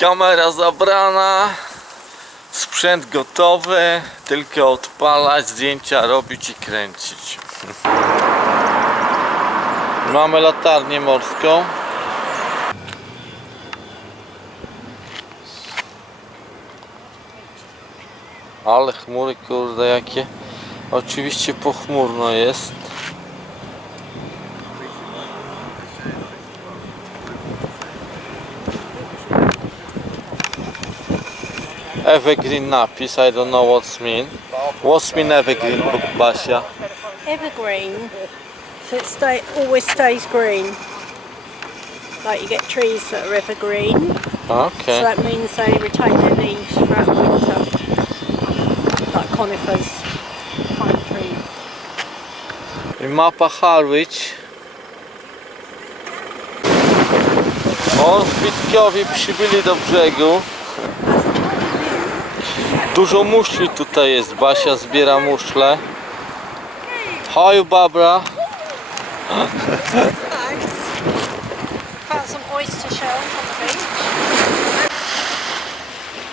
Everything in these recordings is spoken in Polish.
Kamera zabrana, sprzęt gotowy, tylko odpalać, zdjęcia robić i kręcić. Mamy latarnię morską. Ale chmury, kurde, jakie. Oczywiście pochmurno jest. Evergreen napis, I don't know what's mean. What's mean evergreen, Basia? evergreen, so it stay, always stays green. Like you get trees that are evergreen, Okay. so that means they retain their leaves throughout winter, like conifers, pine trees. I mapa Harwich. O, zbitkowi przybyli do brzegu. Dużo muszli tutaj jest. Basia zbiera muszle. Hoj, Barbara.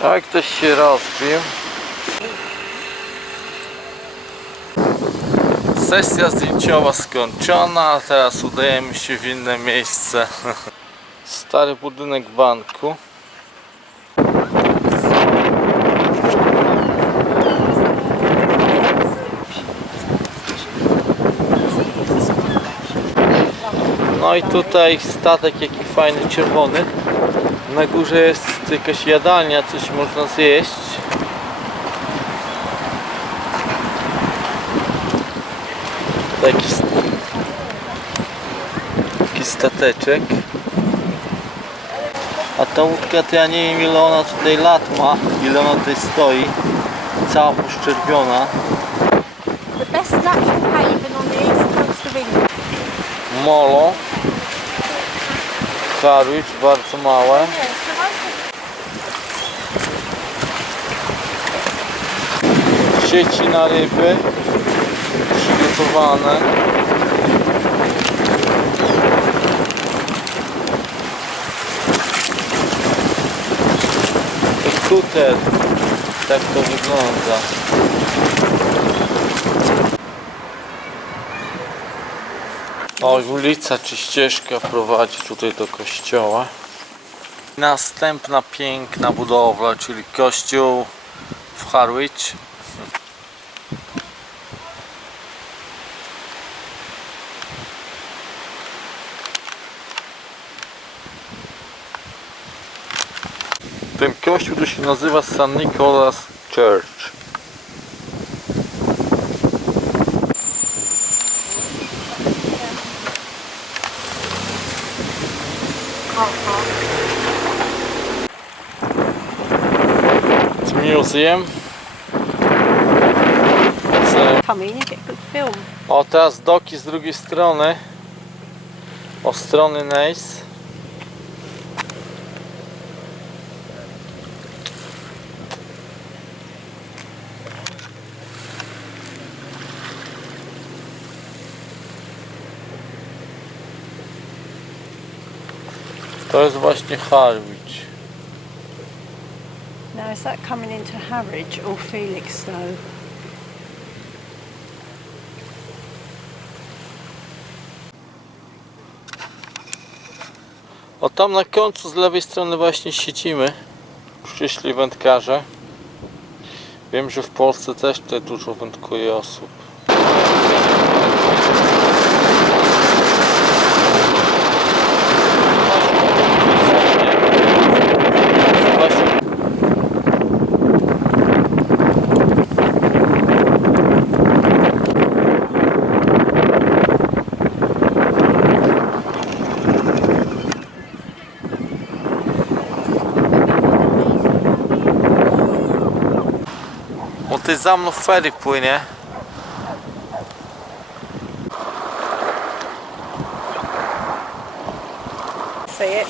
Tak, ktoś się rozbił. Sesja zdjęciowa skończona, teraz udajemy się w inne miejsce. Stary budynek banku. No i tutaj statek jaki fajny, czerwony. Na górze jest jakaś jadalnia, coś można zjeść. Taki, taki stateczek. A ta łódka to ja nie wiem ile ona tutaj lat ma, ile ona tutaj stoi. Cała poszczerbiona. The best natural haven on the east coast of England. Molo. Harwich, bardzo małe. Sieci na ryby przygotowane. To skuter. Tak to wygląda. O, ulica czy ścieżka prowadzi tutaj do kościoła. Następna piękna budowla, czyli kościół w Harwich. Ten kościół to się nazywa St. Nicholas Church. It's museum. It's, Come in, you get good film. O, teraz doki z drugiej strony. O strony Nace. To jest właśnie Harwich. Now is that coming into Harwich or Felixstowe? O tam na końcu z lewej strony właśnie siedzimy. Przyszli wędkarze. Wiem, że w Polsce też tutaj dużo wędkuje osób. O ty za mną ferry płynie. See it?